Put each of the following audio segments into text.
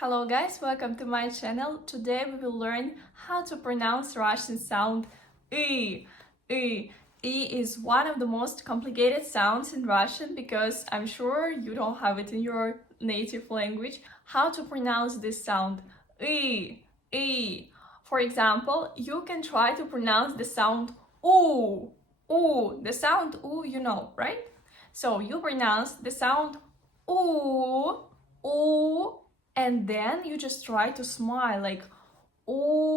Hello guys, welcome to my channel. Today we will learn how to pronounce Russian sound I. I. I is one of the most complicated sounds in Russian because I'm sure you don't have it in your native language. How to pronounce this sound I. I. For example, you can try to pronounce the sound U. U. The sound U, you know, right? So you pronounce the sound U. U. And then you just try to smile like ooh,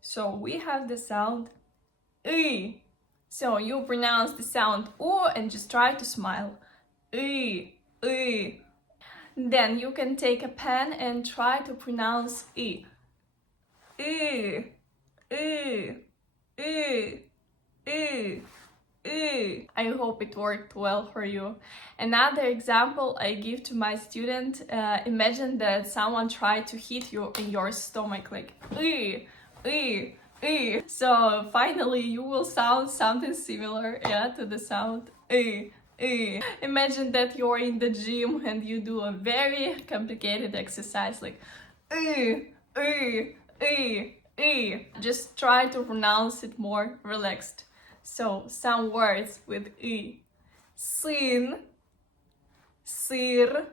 So we have the sound I. So you pronounce the sound ooh and just try to smile. I. Then you can take a pen and try to pronounce I. I hope it worked well for you. Another example I give to my student, imagine that someone tried to hit you in your stomach like So finally you will sound something similar, to the sound Imagine that you're in the gym and you do a very complicated exercise like just try to pronounce it more relaxed. So, some words with I. Сын, сыр,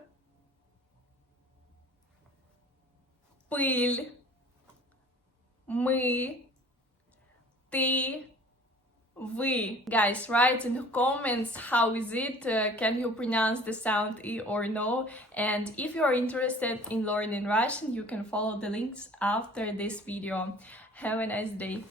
пыль, мы, ты, вы. Guys, write in the comments how is it, can you pronounce the sound I or no, and if you're interested in learning Russian you can follow the links after this video. Have a nice day.